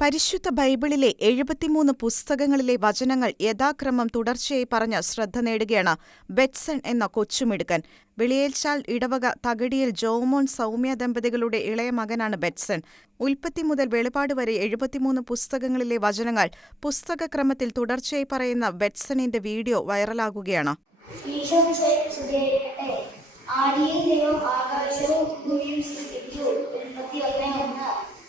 പരിശുദ്ധ ബൈബിളിലെ 73 പുസ്തകങ്ങളിലെ വചനങ്ങൾ യഥാക്രമം തുടർച്ചയായി പറഞ്ഞ് ശ്രദ്ധ നേടുകയാണ് ബെറ്റ്സൺ എന്ന കൊച്ചുമിടുക്കൻ. വെളിയേൽച്ചാൽ ഇടവക തകഴിയിൽ ജോമോൻ സൗമ്യ ദമ്പതികളുടെ ഇളയ മകനാണ് ബെറ്റ്സൺ. ഉൽപ്പത്തി മുതൽ വെളിപാട് വരെ 73 പുസ്തകങ്ങളിലെ വചനങ്ങൾ പുസ്തകക്രമത്തിൽ തുടർച്ചയായി പറയുന്ന ബെറ്റ്സണിന്റെ വീഡിയോ വൈറലാകുകയാണ്. ആദിയിൽ ദൈവം ആകാശവും ഭൂമിയും സൃഷ്ടിച്ചു.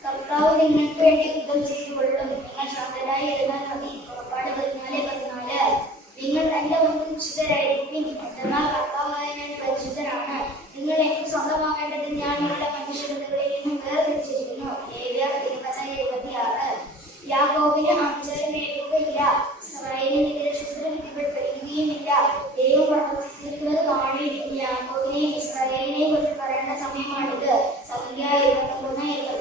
കർത്താവ് നിങ്ങൾക്ക് വേണ്ടി യുദ്ധം ചെയ്തുകൊള്ളും. നിങ്ങൾ ശാന്തരായി ഇരുന്നാൽ മതി. പുറപ്പാട് 14:14. നിങ്ങൾ എന്റെ മുന്നിൽ വിശുദ്ധരായിരിക്കും, എന്നാൽ കർത്താവായ ഞാൻ പരിശുദ്ധനാണ്. നിങ്ങൾ എനിക്ക് സ്വന്തമാവേണ്ടത് ഞാൻ നിങ്ങളുടെ മനുഷ്യകളിൽ നിന്നും വേർതിരിച്ചിരിക്കുന്നു. ലേവ്യർ 20:26. യാക്കോബിന് അനുസരണമേൽക്കുകയില്ല, ഇസ്രായേലിനെതിരെ ശുദ്രവിധികൾ പെരുകുകയുമില്ല. ദൈവം പ്രവർത്തിച്ചിരിക്കുന്നത് കാണുകയും യാക്കോബിനെയും ഇസ്രായേലിനെയും കുറിച്ച് പറയേണ്ട സമയമാണിത്. സംഖ്യ 21:23.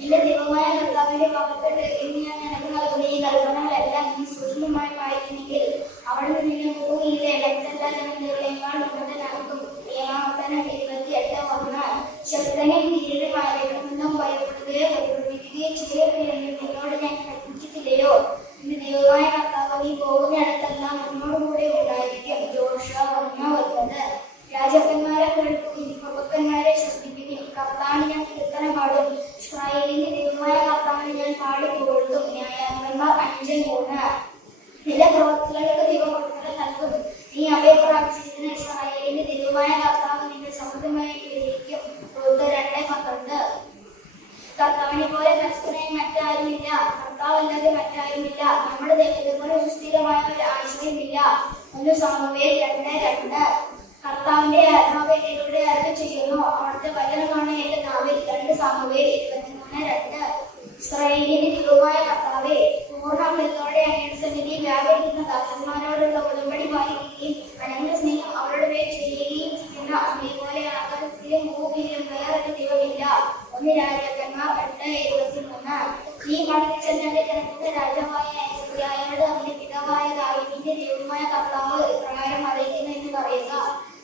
നിന്റെ ദൈവമായ കർത്താവിന്റെ വാഗ്ദത്തം എന്ന് ഞാൻ നിനക്ക് നൽകുന്ന ഈ കൽപ്പനകളെല്ലാം നീ സൂക്ഷ്മമായി വായിക്കുന്നെങ്കിൽ അവിടുന്ന് നിന്നെ ഭൂമിയിലെ മറ്റെല്ലാ ജനതകളെക്കാൾ ഉന്നതനാക്കും. നിയമാവർത്തനം 28:1. ശക്തനും ധീരനുമായവരിൽ ഭയപ്പെടുകയോ പ്രവർത്തിക്കുകയോ ചെയ്യരുതെന്ന് നിന്നോട് ഞാൻ കൽപ്പിച്ചിട്ടില്ലയോ? നിന്റെ ദൈവമായ കർത്താവ് നീ പോകുന്നിടത്തെല്ലാം നിന്നോടുകൂടെ ഉണ്ടായിരിക്കും. ജോഷുവ 1:9. രാജാക്കന്മാരെ കേൾക്കുകയും പ്രഭുക്കന്മാരെ ശ്രദ്ധിക്കുകയും കർത്താവിന് ഞാൻ കീർത്തന പാടും. ഇസ്രായേലിന്റെ ദൈവമായ കർത്താവിനെ ഞാൻ പാടിപ്പോഴും. ന്യായാധിപന്മാർ 5:3. നിന്റെ പ്രവർത്തനങ്ങൾക്ക് ദൈവം കൊടുക്കുന്ന നൽകും. നീ അവയെ പ്രാപിച്ചിരിക്കുന്ന ഇസ്രായേലിന്റെ ദൈവമായ കർത്താവ് നിന്റെ സമൃദ്ധമായി വിജയിക്കും. 2:12. കർത്താവിനെ പോലെ പരിസ്ഥിതിയായി മറ്റാരുമില്ല, കർത്താവല്ലാതെ മറ്റാരുമില്ല. നമ്മുടെ ദൈവത്തിനോട് സുസ്ഥിരമായ ഒരു ആശ്രയമില്ല. 1 സാമുവേൽ 2:2. കർത്താവിന്റെ ആത്മാവ് എന്നിലൂടെ അരുളി ചെയ്യുന്നു, അവിടുത്തെ വചനമാണ് എന്റെ നാവിൽ. 2 സാമുവേൽ 23:2. ഇസ്രായേലിന്റെ ദൈവമായ കർത്താവേ, പൂർണ്ണാമത്തോടെ അങ്ങയുടെ സന്നിധി വ്യാപരിക്കുന്ന ദാസന്മാരോടുള്ള ഉടമ്പടി പാലിക്കുകയും അനന്ത സ്നേഹം അവരുടെ മേൽ ചെയ്യുകയും ചെയ്യുന്ന അതേപോലെ ആകാശത്തിലും ഭൂമിയിലും വേറൊരു ദൈവമില്ല. 1 രാജാക്കന്മാർ 8:23. നീ മടങ്ങിച്ചെന്നെ ജനത്തിന്റെ രാജാവായ ഹിസ്കിയായോട് അവന്റെ പിതാവായ ദാവീദിന്റെ ദൈവമായ കർത്താവ് ഇപ്രകാരം അറിയിക്കുന്നു എന്ന് പറയുക,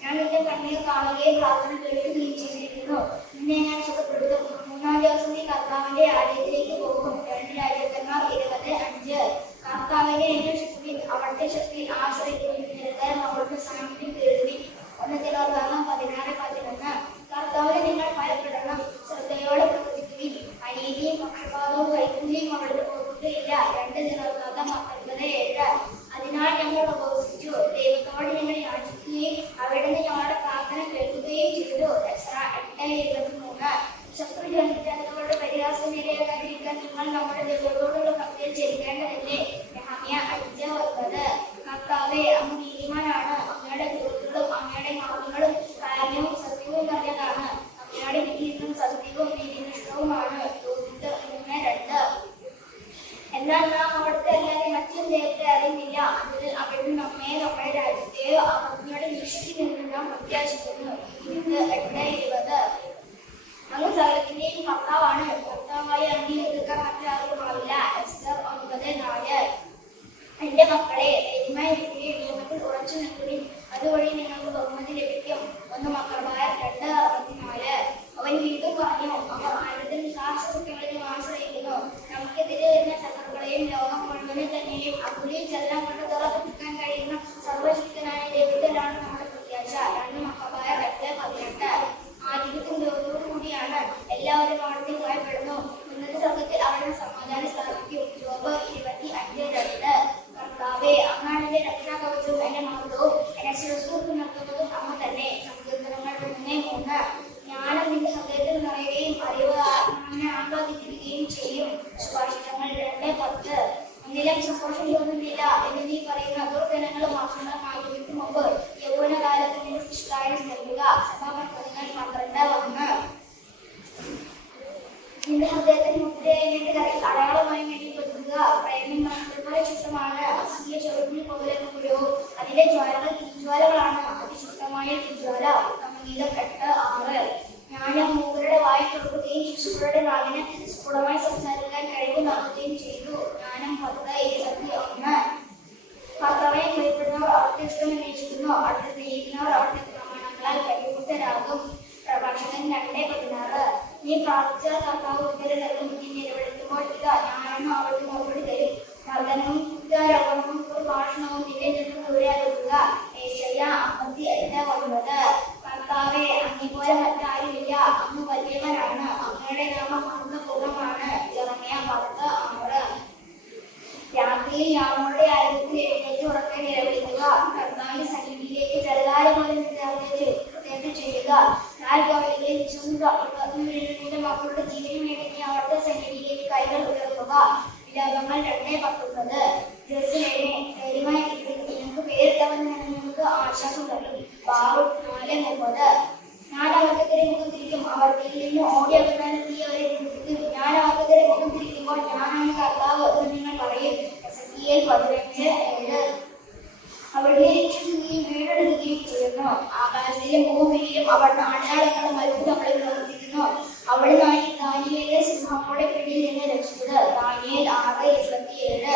ഞാൻ നിന്റെ കണ്ണീർ കാണുകയും പ്രാർത്ഥന കേൾക്കുകയും ചെയ്തിരിക്കുന്നു. നിന്നെ ഞാൻ സുഖപ്പെടുത്തും. 3-ാം ദിവസം നീ കർത്താവിന്റെ ആലയത്തിലേക്ക് പോകും. 2 രാജാക്കന്മാർ 20:5. കർത്താവിനെ അന്വേഷിക്കുകയും അവിടുത്തെ ശക്തിയിൽ ആശ്രയിക്കുകയും നിരന്തരം അവരുടെ സാന്നിധ്യം തേടുകയും. 1 ദിനവൃത്താന്തം 16:11. കർത്താവിനെ നിങ്ങൾ ഭയപ്പെടണം, ശ്രദ്ധയോടെ പ്രവർത്തിക്കുകയും അനീതിയും പക്ഷപാതവും കഴിക്കുകയും അവിടുത്തെ പോകുകയില്ല. 2 ദിനവൃത്താന്തം 19:7. അതിനാൽ ഞങ്ങൾ ഉപവസിച്ചു, ദൈവത്തോട് ഞങ്ങൾ യാചിക്കുകയും അവിടുന്ന് ഞങ്ങളുടെ പ്രാർത്ഥന കേൾക്കുകയും ചെയ്തു. എസ്രാ 8:23. ശത്രുജനങ്ങളുടെ പരിഹാസം നിരയാകാതിരിക്കാൻ നിങ്ങൾ നമ്മുടെ ദൈവത്തോടുള്ള ഭക്തിയിൽ ചെലുത്തേണ്ടതല്ലേ? നെഹമ്യ 5:9. കർത്താവേ, അങ്ങ് നീതിമാനാണ്. അങ്ങയുടെ പ്രവൃത്തികളും അങ്ങയുടെ മാർഗ്ഗങ്ങളും കാരുണ്യവും സത്യവും നിറഞ്ഞതാണ്. അങ്ങയുടെ നീതിയും സത്യവും നീതിനിഷ്ഠവുമാണ്. 3:2. എന്നാൽ നാം അവിടുത്തെ അല്ലാതെ മറ്റും ദൈവത്തെ അറിയുന്നില്ല. അതിൽ അവിടുന്ന് നമ്മെ നമ്മുടെ രാജ്യത്തെയോ അങ്ങയുടെ ദൃഷ്ടിയിൽ നാം പ്രത്യാശിക്കുന്നു. 8:20. അങ്ങ് സകലത്തിന്റെയും കർത്താവാണ്. കർത്താവായി അംഗീകരിക്കാൻ മറ്റാരുമാവില്ല. എസ്തർ 9:4. എന്റെ മക്കളെ, ധൈര്യമായി നിൽക്കുകയും നിയമത്തിൽ ഉറച്ചു നിൽക്കുകയും അതുവഴി നിങ്ങൾക്ക് ബഹുമതി ലഭിക്കും. 1 മക്കളമാർ 2:64. അവൻ വീണ്ടും പറഞ്ഞു, അവർ ആഴത്തിൽ ശാസ്ത്രജ്ഞങ്ങളിലും ആശ്രയിക്കുന്നു. നമുക്കെതിരെ വരുന്ന ശത്രുക്കളെയും ലോകം മുഴുവനും തന്നെയും അകുലിൽ ചെല്ലാം കൊണ്ട് തുറപ്പിക്കാൻ കഴിയുന്ന സർവശക്തനായ ദൈവത്തിലാണ് നമ്മുടെ പ്രത്യാശ. 2 മക്കളമാർ 8:18. ആധിപത്യം ദൈവത്തോടുകൂടിയാണ്. എല്ലാവരും അവിടുത്തെ ഭയപ്പെടുന്നു. ഉന്നത സ്വർഗ്ഗത്തിൽ അവരുടെ സമാധാനം സ്ഥാപിക്കും. ജോബ് 25:2. കർത്താവേ, അങ്ങാണ് എന്റെ രക്ഷാകവചവും എന്റെ മഹത്വവും എന്നെ ശിരസ്സും നടത്തുന്നതും അങ്ങ് തന്നെ. സങ്കീർത്തനങ്ങൾ 3:3. ജ്ഞാനം നിന്റെ ഹൃദയത്തിൽ നിറയുകയും അറിവ് ആത്മാവിനെ ആഹ്ലാദിപ്പിക്കുകയും ചെയ്യും. സുഭാഷിതങ്ങൾ 2:10. ഒന്നിലും സന്തോഷം തോന്നുന്നില്ല എന്ന് നീ പറയുന്ന ദുർജനങ്ങളും ആശ്രമങ്ങളും ആഗ്രഹിക്കും മുമ്പ് യൗവനകാലത്ത് നിന്റെ ശിഷ്ടായ നൽകുക. സഭാപത്രങ്ങൾ 12:1. നിന്റെ ഹൃദയത്തിന് മുദ്രയായിട്ട് അടയാളമായി വേണ്ടി കൊടുക്കുക. പ്രേമം മറ്റുള്ള ശുദ്ധമാണ്. അസൂയ ചൊറിഞ്ഞു പോലെ ഗുരുവും അതിലെ ജ്വാലകൾ തീജ്വാലകളാണ്. അതിശുദ്ധമായ തീജ്വാല. സംഗീതം 8:6. ജ്ഞാനം മൂവരുടെ വായി കൊടുക്കുകയും ശിശുക്കളുടെ നാവിന് സ്ഫുടമായി സംസാരിക്കാൻ കഴിവ് നൽകുകയും ചെയ്തു. ജ്ഞാനം 10:21. കർത്താവിനെ ഭയപ്പെടുന്നവർ അവിടുത്തെ ഇഷ്ടം അന്വേഷിക്കുന്നു. അവിടുത്തെ സ്നേഹിക്കുന്നവർ അവിടുത്തെ പ്രമാണങ്ങളാൽ പരിപൂർത്തരാകും. പ്രഭാഷകൻ 2:16. നീ പ്രാർത്ഥിച്ചാൽ കർത്താവ് ഉത്തരം നൽകും. നീ നിലവിളിക്കുമ്പോൾ ഇതാ ആരാണെന്ന് അവൾക്ക് മറുപടി തരും. മർദ്ദനവും കുറ്റാരോപണവും ഭാഷണവും നിന്നിൽ നിന്ന് ദൂരെയാക്കുക. ഏശയ്യ 58:9. കർത്താവേ, അങ്ങേപ്പോലെ മറ്റാരുമില്ല, അങ്ങ് വലിയവനാണ്, അങ്ങയുടെ നാമം മഹത്വപൂർണ്ണമാണ്. യെരമ്യാ 10:6. രാത്രിയിൽ യാമോടെ ആയിരത്തിൽ എഴുന്നേറ്റ് ഉറക്കെ നിലവിളിക്കുക. കർത്താവിന്റെ സന്നിധിയിലേക്ക് ജലധാര പോലെ ചെയ്യുക. മക്കളുടെ ജീവന് വേണ്ടി അവിടുത്തെ സന്നിധിയിലേക്ക് കൈകൾ ഉയർത്തുക. വിലാപങ്ങൾ 2:19. ജെറുസലേമേ, ധൈര്യമായി നിങ്ങൾക്ക് പേരിട്ടവൻ നിങ്ങൾക്ക് ആശ്വാസം നൽകും. ബാറൂക്ക് 4:30. ഞാൻ അവർക്കെതിരെ മുഖം തിരിക്കും, അവർ തീയിൽ നിന്ന് ഓടി അകന്നാലെത്തി അവരെ പിടിക്കും. ഞാൻ അവർക്കെതിരെ മുഖം തിരിക്കുമ്പോൾ ഞാനാണ് കർത്താവ് എന്ന് നിങ്ങൾ പറയും. എസെക്കിയേൽ 15:7. അവരുടെ രക്ഷിക്കുകയും വീണ്ടെടുക്കുകയും ചെയ്യുന്നു. ആകാശത്തിലെ ഭൂമിയിലും അവിടുന്ന് അടയാളങ്ങളും അത്ഭുതങ്ങളും പ്രവർത്തിക്കുന്നു. അവിടുന്ന് ദാനിയേലിനെ സിംഹങ്ങളുടെ പിടിയിൽ നിന്ന് രക്ഷിച്ചത്. ദാനിയേൽ 6:27.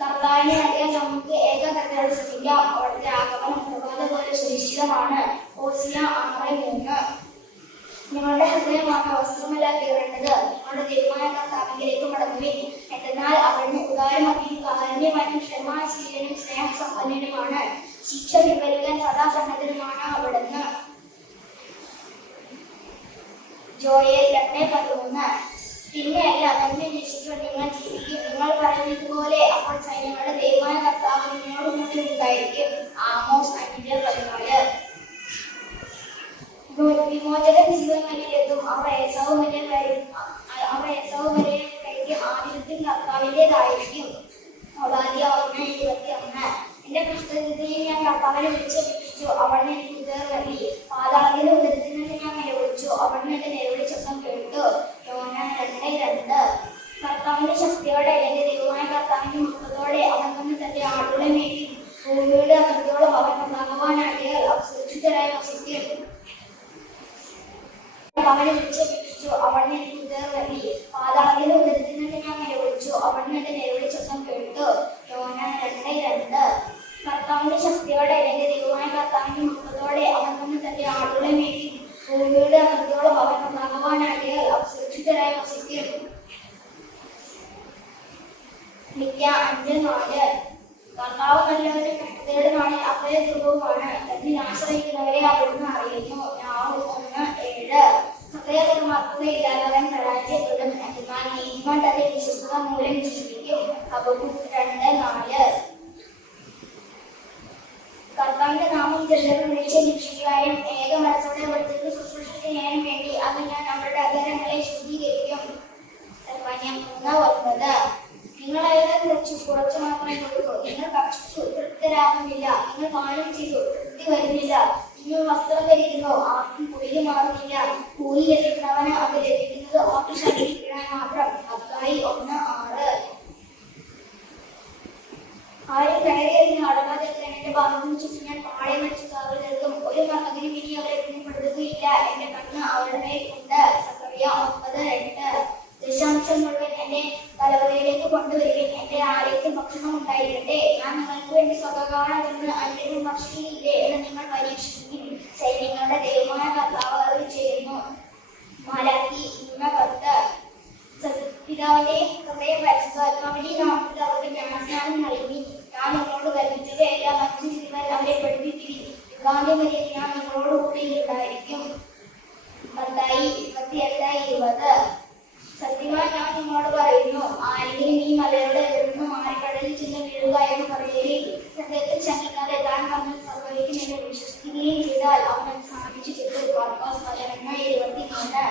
കർത്താവിനെ അറിയാൻ നമുക്ക് ഏകാഗ്രതയോടെ ശ്രമിക്കാം. അവിടുത്തെ ആഗമനം പ്രഭാത പോലെ സുനിശ്ചിതമാണ്. ഹോസിയ 6:3. നിങ്ങളുടെ ഹൃദയമാണ് വസ്ത്രമല്ല കീറേണ്ടത്, നിങ്ങളുടെ ദൈവമായ കർത്താവിലേക്ക് മടങ്ങുവിൻ. എന്തെന്നാൽ അവിടുന്ന് ഉദാരമതിയും കാരുണ്യവാനും ക്ഷമാശീലനും സ്നേഹസമ്പന്നനുമാണ്. ശിക്ഷ വിവരിക്കാൻ സദാസന്നദ്ധനുമാണ് അവിടുന്ന്. ജോയേൽ 2:13. പിന്നെയല്ല, തന്നെ രക്ഷിക്കുവാൻ നിങ്ങൾ ജീവിക്കും. നിങ്ങൾ പറയുന്നതുപോലെ അപ്പോൾ സൈന്യങ്ങളുടെ ദൈവമായ കർത്താവ് നിങ്ങളോട് കൂടി ഉണ്ടായിരിക്കും. ആമോസ് 5:14. വിമോചകൻ ജീവനിലെത്തും. അവർ ഏസാവ് വരെ കഴിക്കും. ആധിപത്യം കർത്താവിൻ്റെതായിരിക്കും. ഒബാദ്യ 1:21. എന്റെ കഷ്ടതയിൽ ഞാൻ കർത്താവിനെ വിളിച്ചു, അവിടുന്ന് എനിക്ക് ഉത്തരം നൽകി. പാതാളത്തിന്റെ ഉദരത്തിൽ നിന്ന് ഞാൻ നിലവിളിച്ചു, അവിടുന്ന് എന്റെ നിലവിളി ശബ്ദം കേട്ടു. യോഹന്നാൻ 2:2. കർത്താവിന്റെ ശക്തിയോടെ എന്റെ ദൈവമായ കർത്താവിന്റെ മക്കളോടെ അവൻ തന്നെ തന്റെ ആളുകളെ മേടി ഭൂമിയുടെ അതിർത്തിയോളം അവൻ ഭഗവാനാകിയാൽ അവർ സുരക്ഷിതരായി വസിക്കും. അവനെ വിളിച്ചു, അവിടുന്ന് എനിക്ക് ഉത്തരം നൽകി. പാതാളത്തിന്റെ ഉദരത്തിൽ നിന്ന് ഞാൻ നിലവിളിച്ചു, അവിടുന്ന് എന്റെ നിലവിളി ശബ്ദം കേട്ടു. യോഹന്നാൻ 2:2. കർത്താവിന്റെ ശക്തിയോടെ എന്റെ ദൈവമായ കർത്താവിന്റെ മക്കളോടെ അവൻ തന്നെ തന്റെ ആളുകളെ മേടി ഭൂമിയുടെ അതിർത്തിയോളം അവൻ ഭഗവാനാകിയാൽ അവർ സുരക്ഷിതരായി വസിക്കും. മിക്ക 5:4. കർത്താവ് നല്ലവരും കഷ്ടതയുടെ നാളിൽ അഭയ ദുർഗവുമാണ്. എന്നിൽ ആശ്രയിക്കുന്നവരെ അവിടുന്ന് അറിയുന്നു. നാഹൂം 1:7. ഹൃദയപരമാർത്ഥതയില്ലാത്തവൻ പരാജയപ്പെടും, എന്നാൽ നീതിമാൻ തന്റെ വിശ്വസ്തത മൂലം ജീവിക്കും. ഹബക്കൂക്ക് 2:4. കർത്താവിന്റെ നാമം ജനതകൾ വിളിച്ച് രക്ഷിക്കാനും ഏക മനസ്സോടെ അവിടുത്തേക്ക് ശുശ്രൂഷ ചെയ്യാനും വേണ്ടി അത് ഞാൻ അവരുടെ അധരങ്ങളെ ശുദ്ധീകരിക്കും. സൽമാന്യം 3:9. നിങ്ങൾ അയാളെ കുറച്ചു മാത്രമേ കൊടുക്കൂ. നിങ്ങൾ ഭക്ഷിച്ചു തൃപ്തരാകുന്നില്ല, നിങ്ങൾ പാനം ചെയ്തു തൃപ്തി വരുന്നില്ല. നിങ്ങൾ വസ്ത്രം ധരിക്കുന്നു, ആർക്കും കുളിര് മാറുന്നില്ല. കൂലി ലഭിക്കുന്നവന് അത് ലഭിക്കുന്നത് ഓട്ട ശരീരിക്കാൻ മാത്രം. അബ്ബായി 1:6. ആരും കടകയറി നടക്കാതെ എന്റെ ഭാഗത്തിന് ചുറ്റും ഞാൻ പാളയം വെച്ച് കാവൽ നിൽക്കും. ഒരു മകനും ഇനി അവരെ പിടിപ്പെടുത്തുകയില്ല. എന്റെ കണ്ണ് അവരുടെ മേലുണ്ട്. സക്കറിയ 9:8. ദശാംശം മുഴുവൻ എന്റെ തലവരയിലേക്ക് കൊണ്ടുവരികയും എന്റെ ആലയത്തിൽ ഭക്ഷണം ഉണ്ടായിരിക്കട്ടെ. ഞാൻ നിങ്ങൾക്ക് വേണ്ടി സ്വതകാണെന്ന് അന്യരും ഭക്ഷിക്കുകയില്ലേ എന്ന് നിങ്ങൾ പരീക്ഷിക്കും. സൈന്യങ്ങളുടെ ദൈവമായ കർത്താവ് അരുളി ചെയ്യുന്നു. മാലാഖി 3:10. പിതാവിന്റെ ഹൃദയം പരിശുദ്ധാത്മാവിന്റെ നാമത്തിൽ അവർക്ക് ജ്ഞാനസ്നാനം നൽകി. ഞാൻ നിങ്ങളോട് കൽപ്പിച്ചത് എല്ലാം അനുസരിച്ച് അവരെ പഠിപ്പിക്കും. യുഗാന്ത്യം വരെ ഞാൻ നിങ്ങളോടുകൂടി ഉണ്ടായിരിക്കും. മത്തായി 28:20. സത്യമായി ഞാൻ നിങ്ങളോട് പറയുന്നു, ആരെങ്കിലും ഈ മലയുടെ എവിടുന്ന് മാറിക്കടലിൽ ചെന്ന് വീഴുക എന്ന് പറയുകയും ഹൃദയത്തിൽ ശങ്കിക്കാതെ താൻ നമ്മൾ സംഭവിക്കുമെന്ന് വിശ്വസിക്കുകയും ചെയ്താൽ അവൻ സാധിച്ചു കിട്ടും. മാർക്കോസ് 11:23.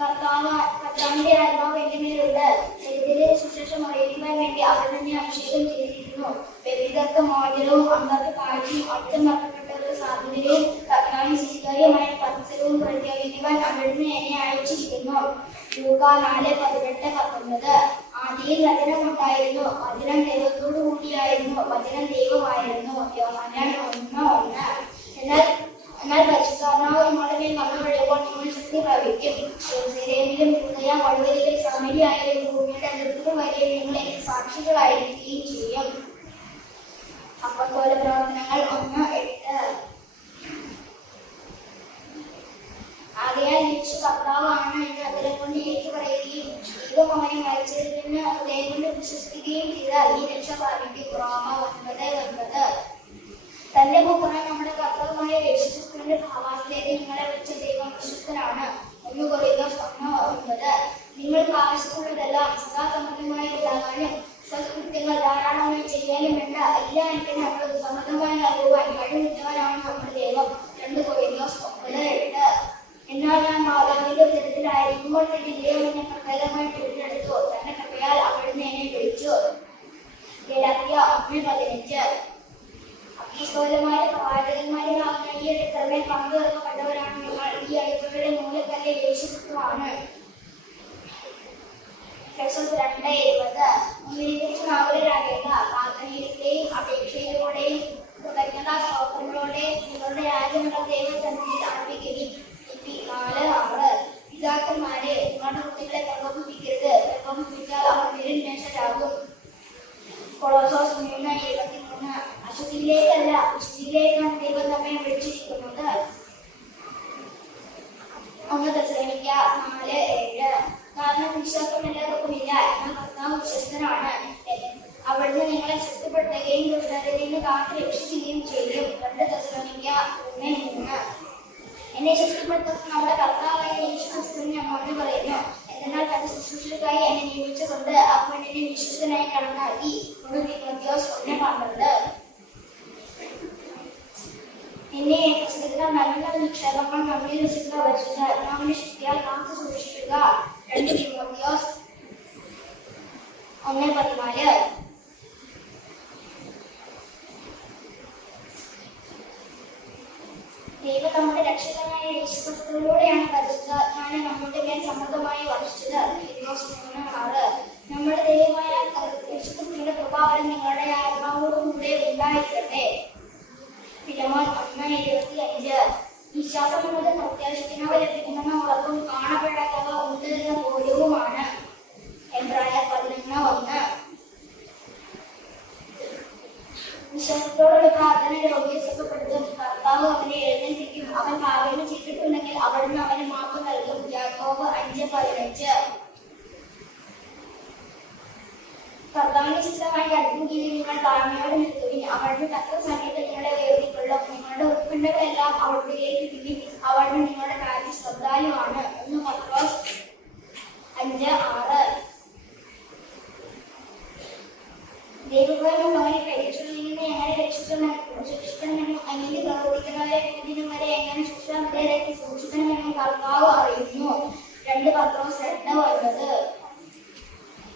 കർത്താവിന്റെ ആത്മാവ് എന്റെ മേലുണ്ട്. ദരിദ്രരെ സുശേഷം അറിയിക്കുവാൻ വേണ്ടി അവർ തന്നെ അഭിഷേകം ചെയ്തിരിക്കുന്നു. വ്യക്തികൾക്ക് മോചനവും അന്തർക്ക് കാഴ്ചയും അച്ഛൻ മറക്കപ്പെട്ടവർക്ക് സ്വാതന്ത്ര്യവും കർത്താവിന് സ്വീകാര്യമായ പരസ്യവും പ്രഖ്യാപിക്കുവാൻ അവിടുന്ന് എന്നെ അയച്ചിരിക്കുന്നു. ലൂക്കാ 4:18-19. ആദിയിൽ വചനം ഉണ്ടായിരുന്നു, വചനം ദൈവത്തോടു കൂടിയായിരുന്നു, വചനം ദൈവമായിരുന്നു. യോഹന്നാൻ 1:1. എന്നാൽ പരിശുദ്ധാത്മാവ് നിങ്ങളുടെ മേൽ വന്നു കഴിയുമ്പോൾ നിങ്ങൾ ശക്തി പ്രാപിക്കും. യെരൂശലേമിലും യൂദയ വടുവരിലും സമരിയായാലും ഭൂമിയുടെ അതിർത്തികൾ വരെയും നിങ്ങൾ എനിക്ക് സാക്ഷികളായിരിക്കുകയും ചെയ്യും. അപ്പോസ്തല പ്രവർത്തനങ്ങൾ 1:8. ആകയാൽ യേശു കർത്താവാണ് എന്ന് അതിനെ കൊണ്ട് ഏറ്റു പറയുകയും ദൈവം അവനെ മരിച്ചതിൽ നിന്ന് ഹൃദയം കൊണ്ട് വിശ്വസിക്കുകയും ചെയ്താൽ ഈ രക്ഷ പ്രാപിക്കും. റോമ 9:9. തന്റെ പുത്രൻ നമ്മുടെ കർത്താവുമായ യേശുക്രിസ്തുവിന്റെ സഹവാസത്തിലേക്ക് നിങ്ങളെ വെച്ച ദൈവം വിശ്വസ്തനാണ്. 1 കൊരിന്ത്യർ 1:9. നിങ്ങൾക്ക് ആവശ്യമുള്ളതെല്ലാം സദാസമൃദ്ധമായി ഉണ്ടാകാനും സത്കൃത്യങ്ങൾ ധാരാളമായി ചെയ്യാനും വേണ്ട എല്ലാ എനിക്കും നമ്മൾ സമൃദ്ധമായി നൽകുവാൻ കഴിവുറ്റവനാണ് നമ്മുടെ ദൈവം. 2 കൊരിന്ത്യർ 9:8. എന്നാൽ ഞാൻ മാതാവിന്റെ ഉദരത്തിലായിരിക്കുമ്പോൾ തന്നെ ദൈവം എന്നെ പ്രത്യേകമായി തിരഞ്ഞെടുത്തു. തന്റെ കൃപയാൽ അവിടുന്ന് എന്നെ വിളിച്ചു. ഗലാത്യ 1:15. അഗ്നിശോലമായ പ്രവാചകന്മാരിലാകുന്ന ഈ അടുത്തറിവിൽ പങ്കുവെക്കപ്പെട്ടവരാണ് നിങ്ങൾ. ഈ അടുത്തവരുടെ മൂലക്കല്ല് യേശുക്രിസ്തുവാണ്. എഫെസോസ് 2:20. ഒന്നിനെക്കുറിച്ച് ആകുലരാകേണ്ട, പ്രാർത്ഥനയിലൂടെയും അപേക്ഷയിലൂടെയും കൃതജ്ഞതാ സ്തോത്രങ്ങളോടെയും നിങ്ങളുടെ യാചനകൾ ദൈവസന്നിധിയിൽ അർപ്പിക്കുകയും. 4:6. പിതാക്കന്മാരെ നിങ്ങളുടെ കുട്ടികളെ പ്രകോപിപ്പിക്കരുത്. പ്രകോപിപ്പിച്ചാൽ അവർ നിരുന്മേഷരാകും. കൊളോസോസ് 3:23. അശുദ്ധിയിലേക്കല്ല വിശുദ്ധിയിലേക്കാണ് ദൈവം നമ്മെ വിളിച്ചിരിക്കുന്നത്. 1 തെസ്സലോനിക്യ 4:7. കാരണം വിശ്വാസം എല്ലാവർക്കുമില്ല, എന്നാൽ കർത്താവ് വിശ്വസ്തനാണ്. അവിടുന്ന് നിങ്ങളെ ശക്തിപ്പെടുത്തുകയും ദുഷ്ടതയിൽ നിന്ന് കാത്തു രക്ഷിക്കുകയും ചെയ്യും. 2 തെസ്സലോനിക്യ 1:3. എന്നെ ശക്തിപ്പെടുത്തുന്ന നമ്മുടെ കർത്താവായ യേശുക്രിസ്തുവിനെ നമ്മോട് പറയുന്നു. എന്നാൽ തന്റെ ശുശ്രൂഷയ്ക്കായി എന്നെ നിയമിച്ചുകൊണ്ട് അവൻ എന്നെ വിശ്വസ്തനായി കണക്കാക്കി. 1 തീമോഥെയോസ് 1:12. എന്നെ ഏൽപ്പിച്ചിരിക്കുന്ന നല്ല നിക്ഷേപങ്ങൾ നമ്മിൽ വിശുദ്ധ വച്ചിട്ട് നാമിനെ ശക്തിയാൽ കാത്തു സൂക്ഷിക്കുക. 2 തീമോഥെയോസ് 1:14. ദൈവം നമ്മുടെ രക്ഷകനായ യേശുക്രിസ്തുവിലൂടെയാണ് പരിശുദ്ധാത്മാവിനെ നമ്മുടെ മേൽ സമൃദ്ധമായി വർഷിച്ചത്. 3:6. നമ്മുടെ ദൈവമായ യേശുക്രിസ്തുവിന്റെ കൃപാവരം നിങ്ങളുടെ ആത്മാവോടുകൂടെ ഉണ്ടായിരിക്കട്ടെ. ഫിലമോൻ 1:25. വിശ്വാസം എന്നത് പ്രത്യാശിക്കുന്നവ ലഭിക്കുന്ന ഉറപ്പും കാണപ്പെടാത്തവ ഉണ്ടെന്ന ബോധ്യവുമാണ്. എബ്രായർ 11:1. വിശ്വാസത്തോടുള്ള പ്രാർത്ഥന രോഗിയെ സുഖപ്പെടുത്തും. കർത്താവ് അവനെ എഴുന്നേൽപ്പിക്കും. അവൻ പാപങ്ങൾ ചെയ്തിട്ടുണ്ടെങ്കിൽ അവിടുന്ന് അവന് മാപ്പ് നൽകും. യാക്കോബ് 5:15. കർത്താവിന്റെ ചിത്രമായി അടുക്കുകയും നിങ്ങൾ താഴ്മയോടെ നിൽക്കുകയും അവിടുന്ന് തക്ക സമയത്ത് നിങ്ങളെ ഉയർത്തിക്കൊള്ളും. നിങ്ങളുടെ ഉത്പന്നങ്ങളെല്ലാം അവിടത്തേക്ക് ഇടുകയും അവിടുന്ന് നിങ്ങളുടെ കാര്യം ശ്രദ്ധാലുവാണ്. 1 പത്രോസ് 5:6. ദൈവഭയം അവനെ പരീക്ഷയിൽ നിന്ന് എങ്ങനെ രക്ഷിക്കണമെന്നും അന്യ പ്രവർത്തിക്കുന്നവരെ ഇതിനും വരെ എങ്ങനെ ശിക്ഷാവിധേയരാക്കി സൂക്ഷിക്കണമെന്നും കർത്താവ് അറിയുന്നു. 2 പത്രോസ് 2:9.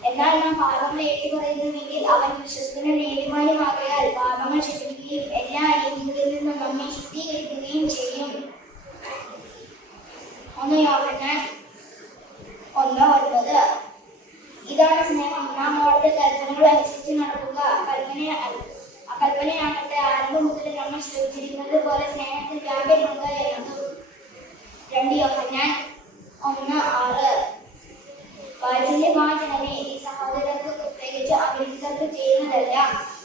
എന്നാൽ നാം പാപങ്ങൾ ഏറ്റുപറയുന്നുവെങ്കിൽ അവൻ വിശ്വസ്തനും നീതിമാനുമാകയാൽ പാപങ്ങൾ ക്ഷമിക്കുകയും എല്ലാ അനീതികളിൽ നിന്നും നമ്മെ ശുദ്ധീകരിക്കുകയും ചെയ്യും. 1 യോഹന്നാൻ 1:9. ഇതാണ് സ്നേഹം, നാം അവിടുത്തെ കൽപ്പനകൾ അനുസരിച്ച് നടക്കുക. കൽപ്പനയാകട്ടെ ആരംഭം മുതൽ നമ്മൾ ശ്രമിച്ചിരിക്കുന്നത് പോലെ സ്നേഹത്തിൽ വ്യാപൃതമുണ്ട് എന്നത്. 2 യോഹന്നാൻ 1:6. വാത്സല്യഭാജനമേ, ഈ സഹോദരർക്ക് പ്രത്യേകിച്ച് അപരിചിതർക്ക് ചെയ്യുന്നതല്ല,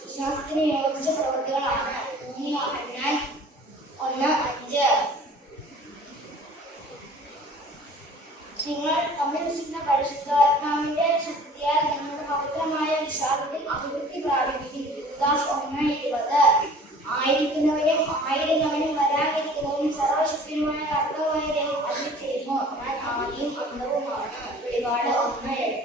വിശ്വാസത്തിന് യോജിച്ച പ്രവൃത്തികളാണ്. 3 യോഹന്നാൻ 1:5. നിങ്ങൾ തമ്മിൽ വിശ്വസിക്കുന്ന പരിശുദ്ധാത്മാവിന്റെ ശക്തിയാൽ നിങ്ങളുടെ പവിത്രമായ വിശ്വാസത്തിൽ അഭിവൃദ്ധി പ്രാപിക്കും. ലൂക്കാസ് 1:20. ആയിരിക്കുന്നവരും ആയിരുന്നവനും വരാതിരിക്കുന്നവനും സർവശക്തനുമായ കർത്താവായ ദൈവം അരുളിച്ചെയ്യുന്നു, ഞാൻ ആദിയും അന്തവുമാണ്. വെളിപാട് 1:8.